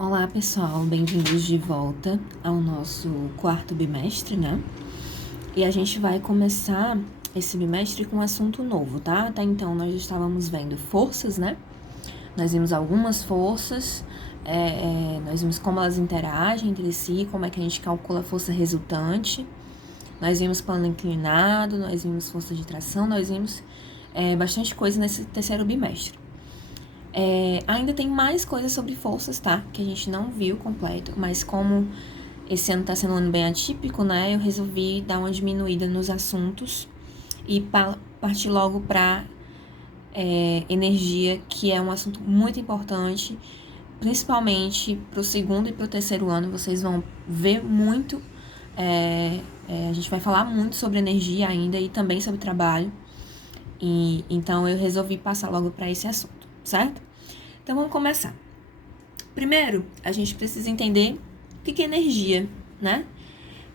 Olá, pessoal, bem-vindos de volta ao nosso quarto bimestre, né? E a gente vai começar esse bimestre com um assunto novo, tá? Até então nós estávamos vendo forças, né? Nós vimos algumas forças, nós vimos como elas interagem entre si, como é que a gente calcula a força resultante. Nós vimos plano inclinado, nós vimos força de tração, nós vimos bastante coisa nesse terceiro bimestre. Ainda tem mais coisas sobre forças, tá? Que a gente não viu completo, mas como esse ano tá sendo um ano bem atípico, né? Eu resolvi dar uma diminuída nos assuntos e partir logo pra energia, que é um assunto muito importante, principalmente pro segundo e pro terceiro ano. Vocês vão ver muito, a gente vai falar muito sobre energia ainda e também sobre trabalho. Então eu resolvi passar logo para esse assunto, certo? Então vamos começar. Primeiro, a gente precisa entender o que é energia, né?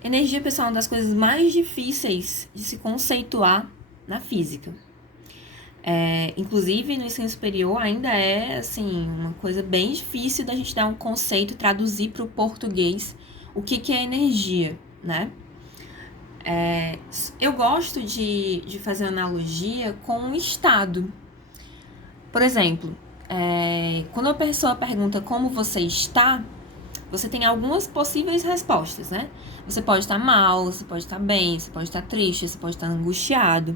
Energia, pessoal, é uma das coisas mais difíceis de se conceituar na física. Inclusive, no ensino superior ainda é, assim, uma coisa bem difícil da gente dar um conceito, traduzir para o português o que é energia, né? Eu gosto de fazer analogia com um estado. Por exemplo, quando a pessoa pergunta como você está, você tem algumas possíveis respostas, né? Você pode estar mal, você pode estar bem, você pode estar triste, você pode estar angustiado,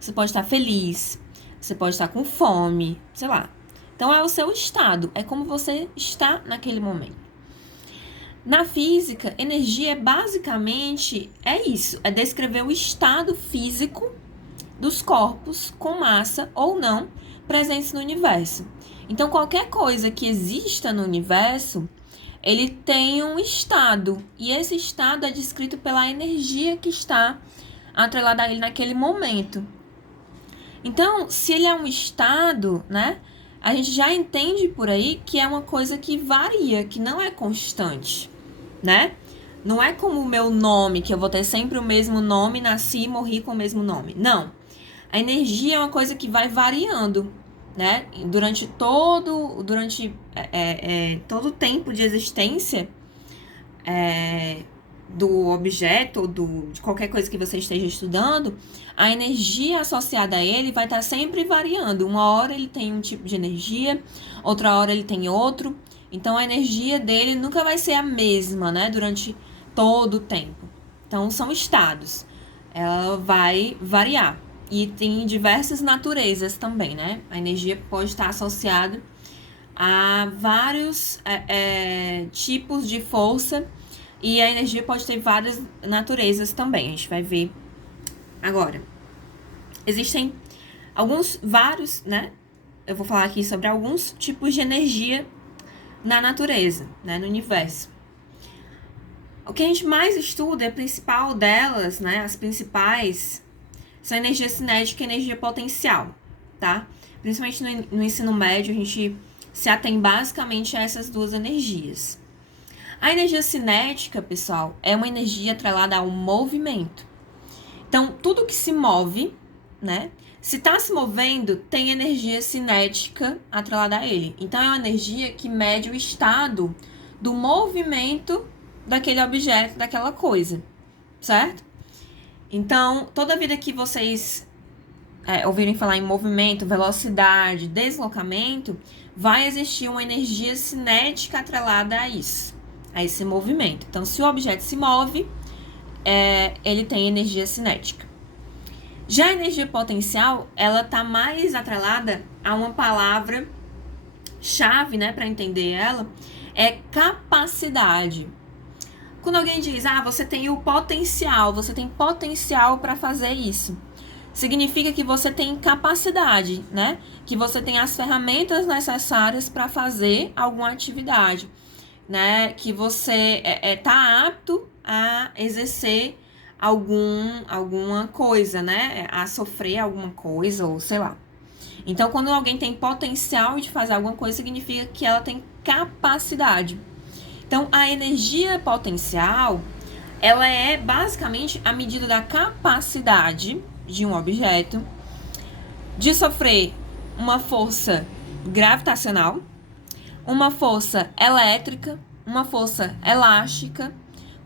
você pode estar feliz, você pode estar com fome, sei lá. Então é o seu estado, é como você está naquele momento. Na física, energia basicamente isso, é descrever o estado físico dos corpos com massa ou não presentes no universo. Então, qualquer coisa que exista no universo, ele tem um estado, e esse estado é descrito pela energia que está atrelada a ele naquele momento. Então, se ele é um estado, né, a gente já entende por aí que é uma coisa que varia, que não é constante, né? Não é como o meu nome, que eu vou ter sempre o mesmo nome, nasci e morri com o mesmo nome. Não. A energia é uma coisa que vai variando, né? Durante todo o tempo de existência do objeto, de qualquer coisa que você esteja estudando, a energia associada a ele vai estar sempre variando. Uma hora ele tem um tipo de energia, outra hora ele tem outro. Então, a energia dele nunca vai ser a mesma, né? Durante todo o tempo. Então, são estados. Ela vai variar. E tem diversas naturezas também, né? A energia pode estar associada a vários tipos de força e a energia pode ter várias naturezas também. A gente vai ver agora. Existem vários, né? Eu vou falar aqui sobre alguns tipos de energia na natureza, né? No universo. O que a gente mais estuda, a principal delas, né? As principais são energia cinética e energia potencial, tá? Principalmente no ensino médio, a gente se atém basicamente a essas duas energias. A energia cinética, pessoal, é uma energia atrelada ao movimento. Então, tudo que se move, né? Se está se movendo, tem energia cinética atrelada a ele. Então, é uma energia que mede o estado do movimento daquele objeto, daquela coisa, certo? Então, toda vida que vocês ouvirem falar em movimento, velocidade, deslocamento, vai existir uma energia cinética atrelada a isso, a esse movimento. Então, se o objeto se move, ele tem energia cinética. Já a energia potencial, ela está mais atrelada a uma palavra-chave, né, para entender ela, é capacidade. Quando alguém diz, você tem o potencial, você tem potencial para fazer isso, significa que você tem capacidade, né? Que você tem as ferramentas necessárias para fazer alguma atividade, né? Que você tá apto a exercer alguma coisa, né? A sofrer alguma coisa, ou sei lá. Então, quando alguém tem potencial de fazer alguma coisa, significa que ela tem capacidade. Então, a energia potencial, ela é basicamente a medida da capacidade de um objeto de sofrer uma força gravitacional uma força elétrica, uma força elástica,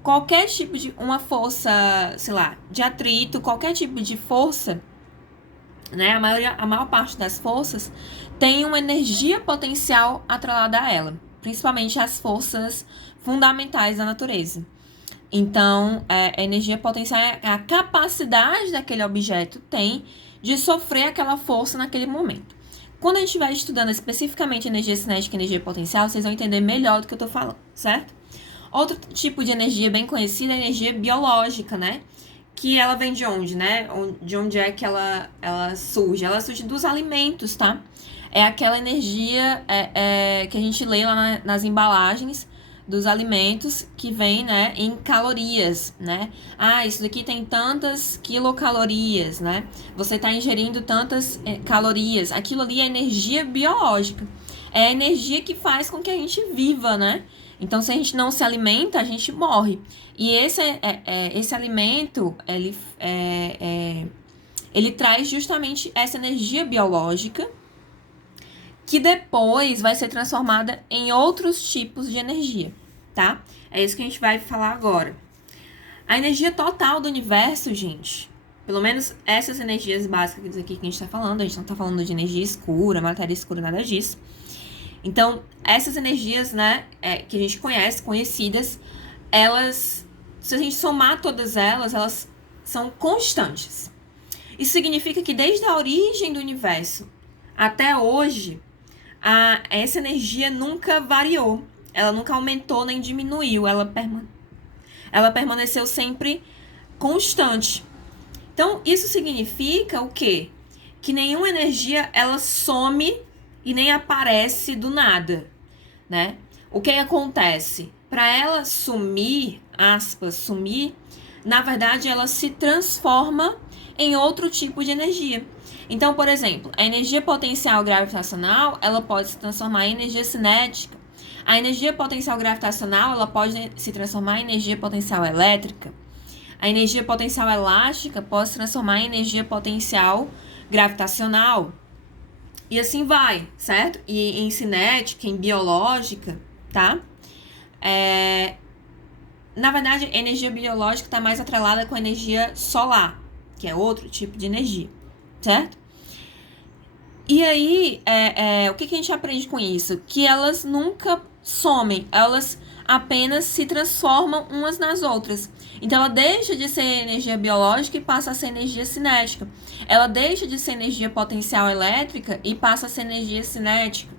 qualquer tipo de uma força, sei lá, de atrito, qualquer tipo de força, né? A maior parte das forças tem uma energia potencial atrelada a ela, principalmente as forças fundamentais da natureza. Então, a energia potencial é a capacidade daquele objeto tem de sofrer aquela força naquele momento. Quando a gente vai estudando especificamente energia cinética e energia potencial, vocês vão entender melhor do que eu estou falando, certo? Outro tipo de energia bem conhecida é a energia biológica, né? Que ela vem de onde, né? De onde é que ela surge? Ela surge dos alimentos, tá? É aquela energia que a gente lê lá nas embalagens dos alimentos que vem, né, em calorias, né? Ah, isso daqui tem tantas quilocalorias, né? Você está ingerindo tantas calorias. Aquilo ali é energia biológica. É a energia que faz com que a gente viva, né? Então, se a gente não se alimenta, a gente morre. E esse alimento, ele traz justamente essa energia biológica que depois vai ser transformada em outros tipos de energia, tá? É isso que a gente vai falar agora. A energia total do universo, gente, pelo menos essas energias básicas aqui que a gente tá falando, a gente não tá falando de energia escura, matéria escura, nada disso. Então, essas energias, né, que a gente conhece, conhecidas, elas, se a gente somar todas elas, elas são constantes. Isso significa que desde a origem do universo até hoje, essa energia nunca variou, ela nunca aumentou nem diminuiu, ela permaneceu sempre constante. Então, isso significa o quê? Que nenhuma energia ela some e nem aparece do nada, né? O que acontece? Para ela sumir, aspas, sumir, na verdade ela se transforma em outro tipo de energia. Então, por exemplo, a energia potencial gravitacional, ela pode se transformar em energia cinética. A energia potencial gravitacional, ela pode se transformar em energia potencial elétrica. A energia potencial elástica pode se transformar em energia potencial gravitacional. E assim vai, certo? E em cinética, em biológica, tá? Na verdade, a energia biológica está mais atrelada com a energia solar, que é outro tipo de energia, certo? E aí, o que a gente aprende com isso? Que elas nunca somem, elas apenas se transformam umas nas outras. Então, ela deixa de ser energia biológica e passa a ser energia cinética. Ela deixa de ser energia potencial elétrica e passa a ser energia cinética,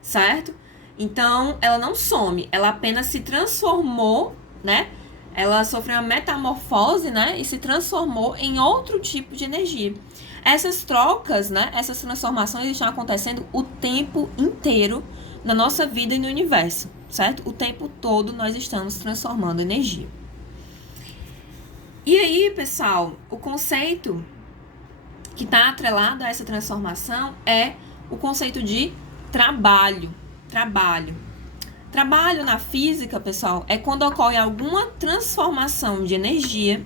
certo? Então, ela não some, ela apenas se transformou, né? Ela sofreu uma metamorfose, né? E se transformou em outro tipo de energia. Essas trocas, né? Essas transformações estão acontecendo o tempo inteiro na nossa vida e no universo, certo? O tempo todo nós estamos transformando energia. E aí, pessoal, o conceito que está atrelado a essa transformação é o conceito de trabalho. Trabalho na física, pessoal, é quando ocorre alguma transformação de energia.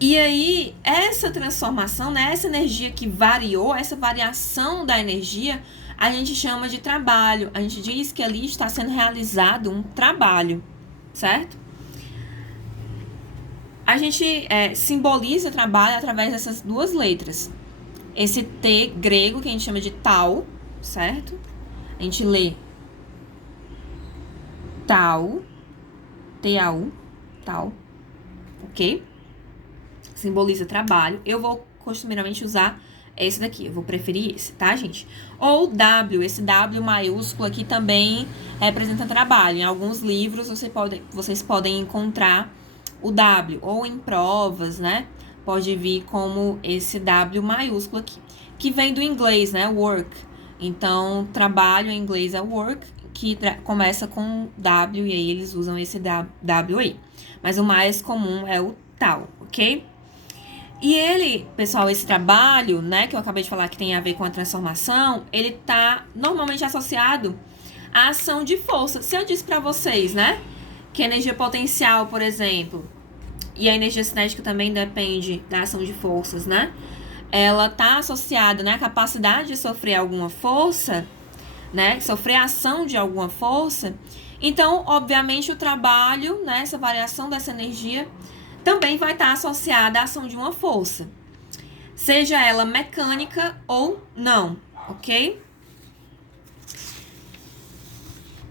E aí, essa transformação, né, essa energia que variou, essa variação da energia, a gente chama de trabalho. A gente diz que ali está sendo realizado um trabalho, certo? A gente simboliza trabalho através dessas duas letras. Esse T grego, que a gente chama de tau, certo? A gente lê tau, T-A-U, tau, ok? Simboliza trabalho. Eu vou costumeiramente usar esse daqui, eu vou preferir esse, tá, gente? Ou W, esse W maiúsculo aqui também representa trabalho. Em alguns livros vocês podem encontrar o W, ou em provas, né? Pode vir como esse W maiúsculo aqui, que vem do inglês, né? Work. Então, trabalho em inglês é work, que começa com W, e aí eles usam esse W aí. Mas o mais comum é o tal, ok? E ele, pessoal, esse trabalho, né, que eu acabei de falar que tem a ver com a transformação, ele tá normalmente associado à ação de força. Se eu disse pra vocês, né, que a energia potencial, por exemplo, e a energia cinética também depende da ação de forças, né, ela tá associada, né, à capacidade de sofrer alguma força, né, sofrer ação de alguma força, então, obviamente, o trabalho, né, essa variação dessa energia, também vai estar associada à ação de uma força, seja ela mecânica ou não, ok?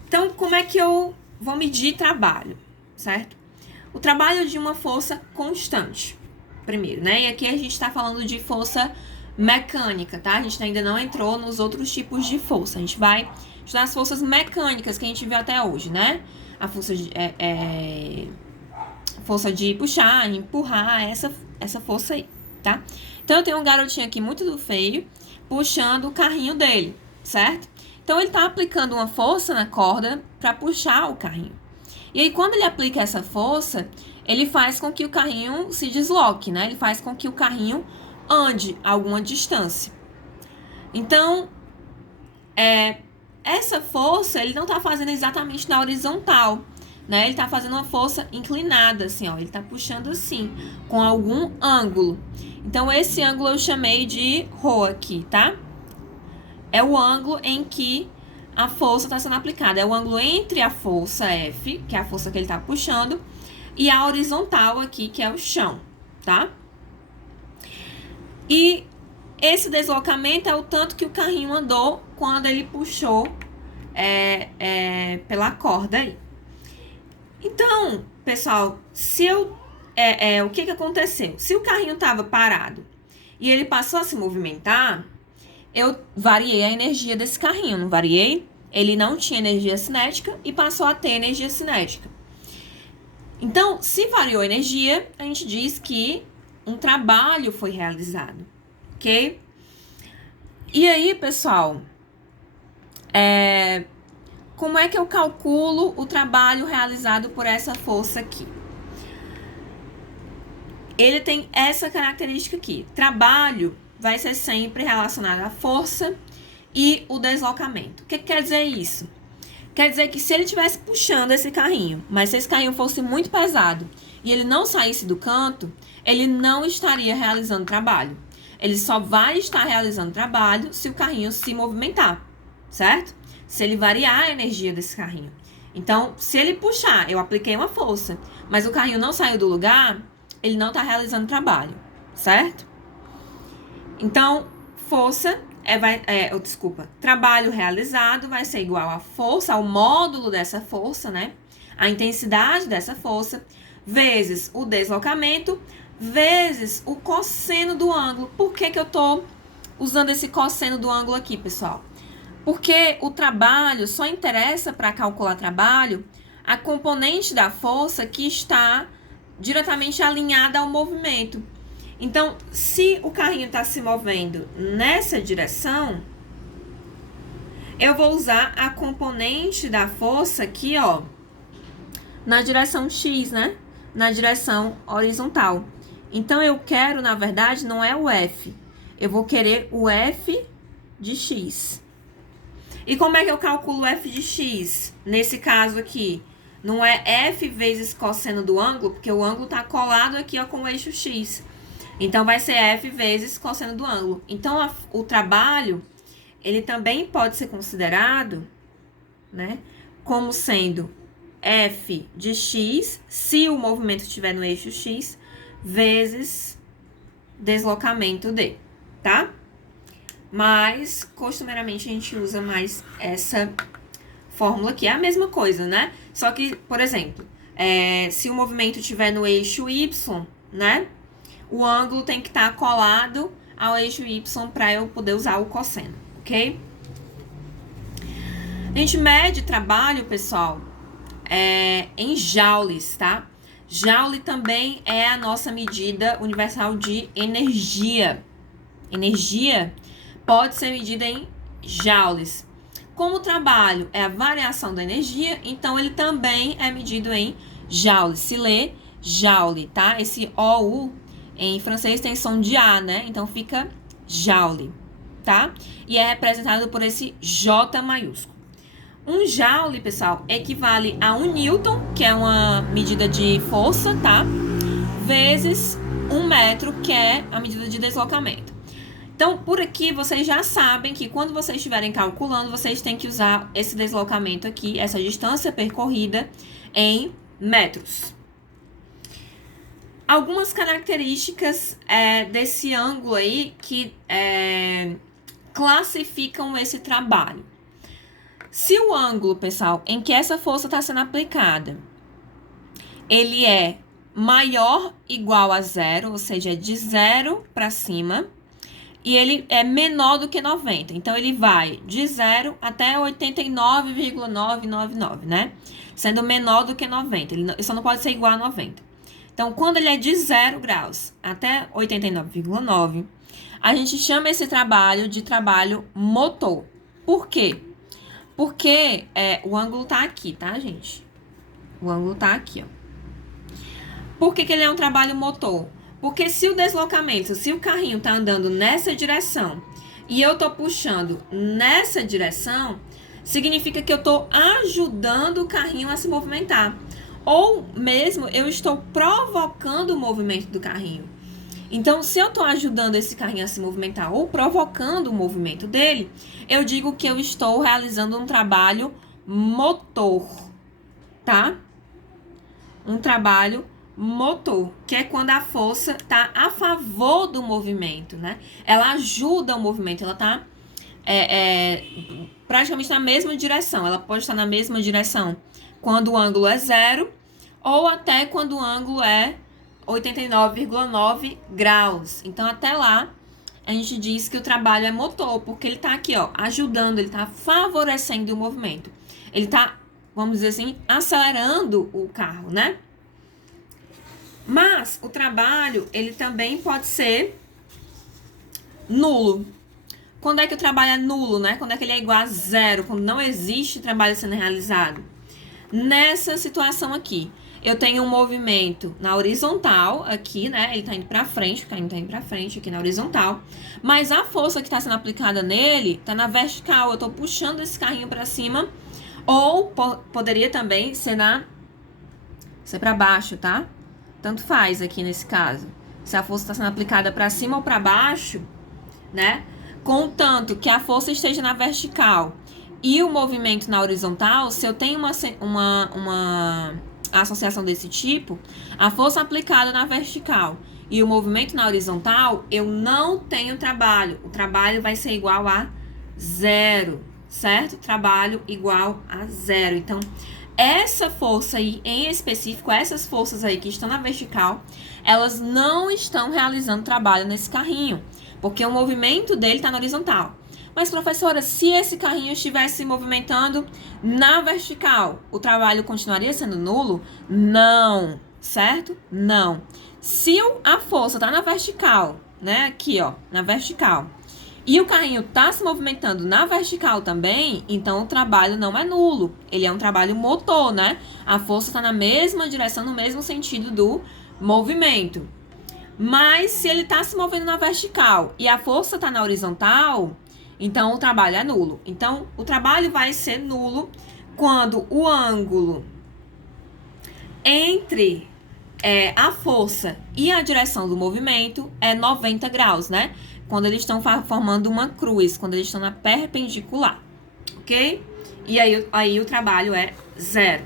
Então, como é que eu vou medir trabalho, certo? O trabalho de uma força constante, primeiro, né? E aqui a gente está falando de força mecânica, tá? A gente ainda não entrou nos outros tipos de força. A gente vai estudar as forças mecânicas que a gente viu até hoje, né? A força de, força de puxar, empurrar, essa força aí, tá? Então, eu tenho um garotinho aqui muito feio puxando o carrinho dele, certo? Então, ele tá aplicando uma força na corda para puxar o carrinho. E aí, quando ele aplica essa força, ele faz com que o carrinho se desloque, né? Ele faz com que o carrinho ande alguma distância. Então, essa força, ele não tá fazendo exatamente na horizontal, né? Ele tá fazendo uma força inclinada, assim, ó. Ele tá puxando assim, com algum ângulo. Então, esse ângulo eu chamei de Rho aqui, tá? É o ângulo em que a força está sendo aplicada. É o ângulo entre a força F, que é a força que ele está puxando, e a horizontal aqui, que é o chão, tá? E esse deslocamento é o tanto que o carrinho andou quando ele puxou pela corda aí. Então, pessoal, se eu... o que aconteceu? Se o carrinho estava parado e ele passou a se movimentar, eu variei a energia desse carrinho, não variei? Ele não tinha energia cinética e passou a ter energia cinética. Então, se variou a energia, a gente diz que um trabalho foi realizado, ok? E aí, pessoal, como é que eu calculo o trabalho realizado por essa força aqui? Ele tem essa característica aqui. Trabalho vai ser sempre relacionado à força e o deslocamento. O que quer dizer isso? Quer dizer que se ele estivesse puxando esse carrinho, mas se esse carrinho fosse muito pesado e ele não saísse do canto, ele não estaria realizando trabalho. Ele só vai estar realizando trabalho se o carrinho se movimentar, certo? Se ele variar a energia desse carrinho. Então, se ele puxar, eu apliquei uma força, mas o carrinho não saiu do lugar, ele não está realizando trabalho, certo? Então, força trabalho realizado vai ser igual a força, ao módulo dessa força, né? A intensidade dessa força, vezes o deslocamento, vezes o cosseno do ângulo. Por que eu tô usando esse cosseno do ângulo aqui, pessoal? Porque o trabalho só interessa para calcular trabalho a componente da força que está diretamente alinhada ao movimento. Então, se o carrinho está se movendo nessa direção, eu vou usar a componente da força aqui, ó, na direção X, né? Na direção horizontal. Então, eu quero, na verdade, não é o F. Eu vou querer o F de X. E como é que eu calculo o F de X? Nesse caso aqui, não é F vezes cosseno do ângulo, porque o ângulo está colado aqui, ó, com o eixo X. Então, vai ser F vezes cosseno do ângulo. Então, o trabalho, ele também pode ser considerado, né, como sendo F de X, se o movimento estiver no eixo X, vezes deslocamento D, tá? Mas, costumeiramente, a gente usa mais essa fórmula aqui. É a mesma coisa, né? Só que, por exemplo, se o movimento estiver no eixo Y, né, o ângulo tem que estar colado ao eixo Y para eu poder usar o cosseno, ok? A gente mede trabalho, pessoal, em joules, tá? Joule também é a nossa medida universal de energia. Energia pode ser medida em joules. Como o trabalho é a variação da energia, então ele também é medido em joules. Se lê joule, tá? Esse OU em francês tem som de A, né? Então fica joule, tá? E é representado por esse J maiúsculo. Um joule, pessoal, equivale a 1 newton, que é uma medida de força, tá? Vezes 1 metro, que é a medida de deslocamento. Então, por aqui, vocês já sabem que quando vocês estiverem calculando, vocês têm que usar esse deslocamento aqui, essa distância percorrida em metros. Algumas características desse ângulo aí que classificam esse trabalho. Se o ângulo, pessoal, em que essa força está sendo aplicada, ele é maior ou igual a zero, ou seja, de 0 para cima, e ele é menor do que 90. Então, ele vai de 0 até 89,999, né? Sendo menor do que 90. Ele só não pode ser igual a 90. Então, quando ele é de 0 graus até 89,9, a gente chama esse trabalho de trabalho motor. Por quê? Porque o ângulo tá aqui, tá, gente? O ângulo tá aqui, ó. Por que ele é um trabalho motor? Porque se o deslocamento, se o carrinho tá andando nessa direção e eu tô puxando nessa direção, significa que eu tô ajudando o carrinho a se movimentar. Ou mesmo eu estou provocando o movimento do carrinho. Então, se eu estou ajudando esse carrinho a se movimentar ou provocando o movimento dele, eu digo que eu estou realizando um trabalho motor, tá? Um trabalho motor, que é quando a força está a favor do movimento, né? Ela ajuda o movimento, ela está praticamente na mesma direção. Ela pode estar na mesma direção quando o ângulo é 0 ou até quando o ângulo é 89,9 graus. Então, até lá, a gente diz que o trabalho é motor, porque ele está aqui, ó, ajudando, ele está favorecendo o movimento. Ele está, vamos dizer assim, acelerando o carro, né? Mas o trabalho, ele também pode ser nulo. Quando é que o trabalho é nulo, né? Quando é que ele é igual a 0, quando não existe trabalho sendo realizado? Nessa situação aqui, eu tenho um movimento na horizontal aqui, né? Ele tá indo pra frente, o carrinho tá indo pra frente aqui na horizontal. Mas a força que tá sendo aplicada nele tá na vertical. Eu tô puxando esse carrinho pra cima. Ou poderia também ser pra baixo, tá? Tanto faz aqui nesse caso. Se a força tá sendo aplicada pra cima ou pra baixo, né? Contanto que a força esteja na vertical e o movimento na horizontal, se eu tenho uma associação desse tipo, a força aplicada na vertical e o movimento na horizontal, eu não tenho trabalho. O trabalho vai ser igual a 0, certo? Trabalho igual a 0. Então, essa força aí, em específico, essas forças aí que estão na vertical, elas não estão realizando trabalho nesse carrinho, porque o movimento dele está na horizontal. Mas, professora, se esse carrinho estivesse se movimentando na vertical, o trabalho continuaria sendo nulo? Não, certo? Não. Se a força está na vertical, né, aqui, ó, na vertical, e o carrinho está se movimentando na vertical também, então o trabalho não é nulo. Ele é um trabalho motor, né? A força está na mesma direção, no mesmo sentido do movimento. Mas se ele está se movendo na vertical e a força está na horizontal, então o trabalho é nulo. Então, o trabalho vai ser nulo quando o ângulo entre a força e a direção do movimento é 90 graus, né? Quando eles estão formando uma cruz, quando eles estão na perpendicular, ok? E aí o trabalho é 0.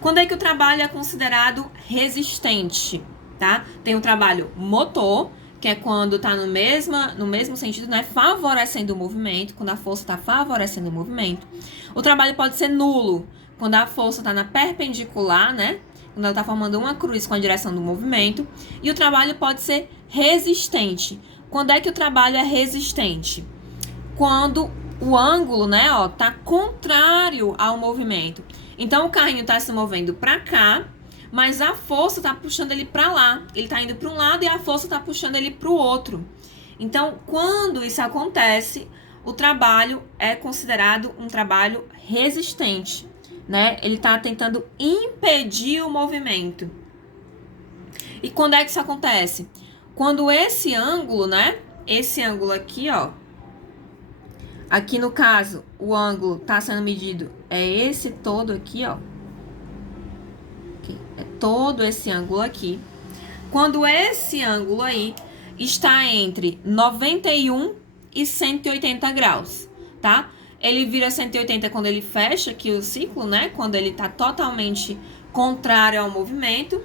Quando é que o trabalho é considerado resistente, tá? Tem o trabalho motor, que é quando está no mesmo sentido, né? Favorecendo o movimento, quando a força está favorecendo o movimento. O trabalho pode ser nulo, quando a força está na perpendicular, né? Quando ela está formando uma cruz com a direção do movimento. E o trabalho pode ser resistente. Quando é que o trabalho é resistente? Quando o ângulo, né, ó, tá contrário ao movimento. Então, o carrinho está se movendo para cá, mas a força está puxando ele para lá. Ele está indo para um lado e a força está puxando ele para o outro. Então, quando isso acontece, o trabalho é considerado um trabalho resistente, né? Ele está tentando impedir o movimento. E quando é que isso acontece? Quando esse ângulo, né? Esse ângulo aqui, ó. Aqui no caso, o ângulo está sendo medido é esse todo aqui, ó. É todo esse ângulo aqui. Quando esse ângulo aí, está entre 91 e 180 graus, tá? Ele vira 180 quando ele fecha aqui o ciclo, né? Quando ele tá totalmente contrário ao movimento.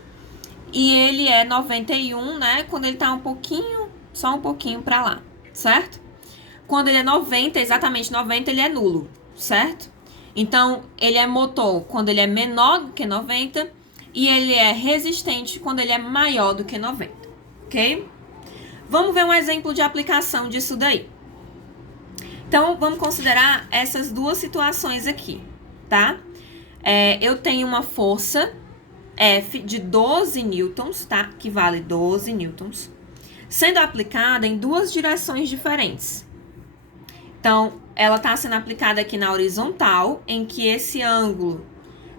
E ele é 91, né? Quando ele tá um pouquinho, só um pouquinho para lá, certo? Quando ele é 90, exatamente 90, ele é nulo, certo? Então, ele é motor quando ele é menor do que 90 e ele é resistente quando ele é maior do que 90, ok? Vamos ver um exemplo de aplicação disso daí. Então, vamos considerar essas duas situações aqui, tá? Eu tenho uma força F de 12 newtons, tá? Que vale 12 newtons, sendo aplicada em duas direções diferentes. Então, ela está sendo aplicada aqui na horizontal, em que esse ângulo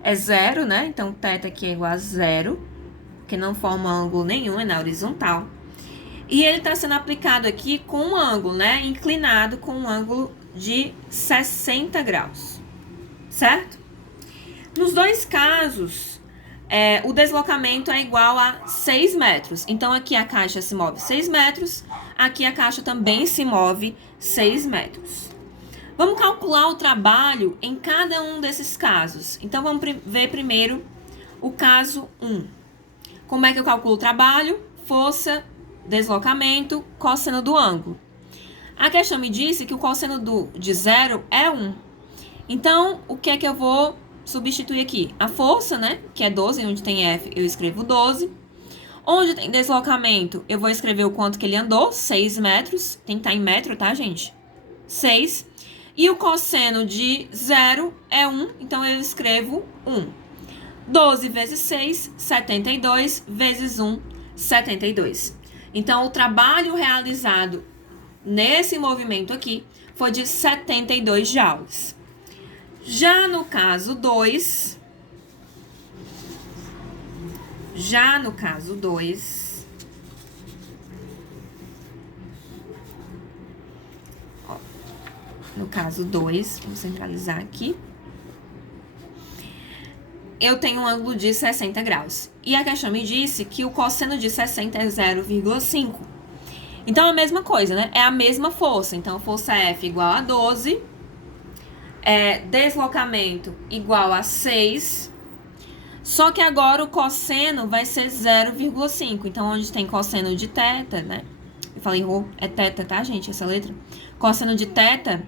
é zero, né? Então, θ aqui é igual a zero, porque não forma ângulo nenhum, é na horizontal. E ele está sendo aplicado aqui com um ângulo, né? Inclinado com um ângulo de 60 graus, certo? Nos dois casos, o deslocamento é igual a 6 metros. Então, aqui a caixa se move 6 metros, aqui a caixa também se move 6 metros. Vamos calcular o trabalho em cada um desses casos. Então, vamos ver primeiro o caso 1. Como é que eu calculo o trabalho? Força, deslocamento, cosseno do ângulo. A questão me disse que o cosseno de zero é 1. Então, o que é que eu vou substituir aqui? A força, né? Que é 12, onde tem F, eu escrevo 12. Onde tem deslocamento, eu vou escrever o quanto que ele andou, 6 metros. Tem que estar em metro, tá, gente? 6. E o cosseno de zero é 1, então eu escrevo 1. 12 vezes 6, 72, vezes 1, 72. Então, o trabalho realizado nesse movimento aqui foi de 72 joules. Já no caso 2, vamos centralizar aqui. Eu tenho um ângulo de 60 graus. E a questão me disse que o cosseno de 60 é 0,5. Então, é a mesma coisa, né? É a mesma força. Então, força F igual a 12. Deslocamento igual a 6. Só que agora o cosseno vai ser 0,5. Então, onde tem cosseno de θ, né? Eu falei, é θ, tá, gente? Essa letra. Cosseno de θ,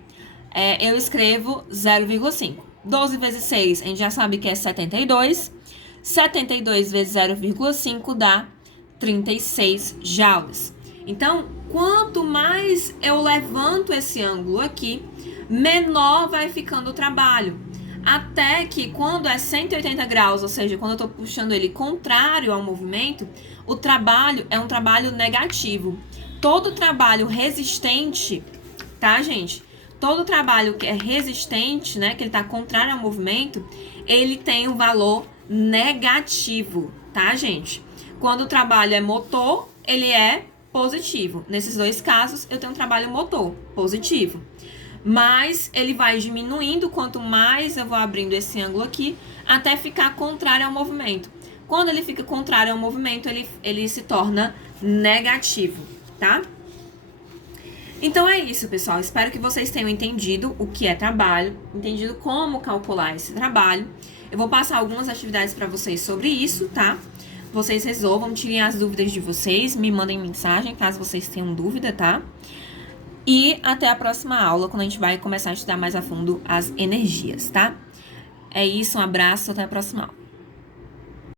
eu escrevo 0,5. 12 vezes 6, a gente já sabe que é 72. 72 vezes 0,5 dá 36 joules. Então, quanto mais eu levanto esse ângulo aqui, menor vai ficando o trabalho. Até que quando é 180 graus, ou seja, quando eu estou puxando ele contrário ao movimento, o trabalho é um trabalho negativo. Todo trabalho resistente, tá, gente? Todo trabalho que é resistente, né, que ele está contrário ao movimento, ele tem um valor negativo, tá, gente? Quando o trabalho é motor, ele é positivo. Nesses dois casos, eu tenho um trabalho motor, positivo. Mas ele vai diminuindo quanto mais eu vou abrindo esse ângulo aqui, até ficar contrário ao movimento. Quando ele fica contrário ao movimento, ele se torna negativo, tá? Então é isso, pessoal. Espero que vocês tenham entendido o que é trabalho, entendido como calcular esse trabalho. Eu vou passar algumas atividades para vocês sobre isso, tá? Vocês resolvam, tirem as dúvidas de vocês, me mandem mensagem caso vocês tenham dúvida, tá? E até a próxima aula, quando a gente vai começar a estudar mais a fundo as energias, tá? É isso, um abraço, até a próxima aula.